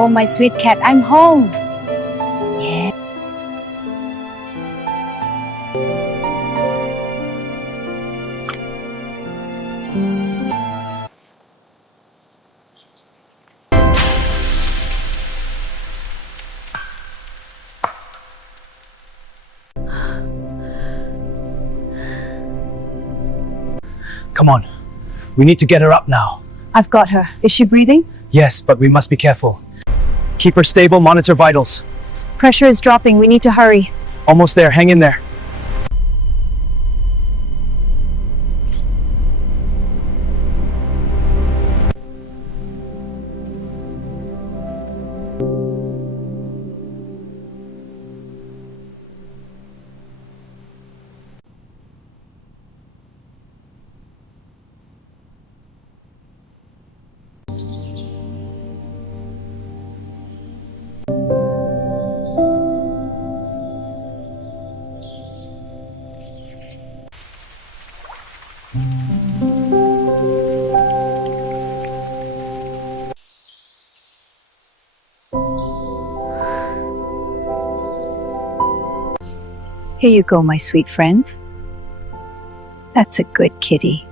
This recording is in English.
Oh, my sweet cat, I'm home. Yeah. Come on. We need to get her up now. I've got her. Is she breathing? Yes, but we must be careful. Keep her stable, monitor vitals. Pressure is dropping. We need to hurry. Almost there, hang in there. Here you go, my sweet friend. That's a good kitty.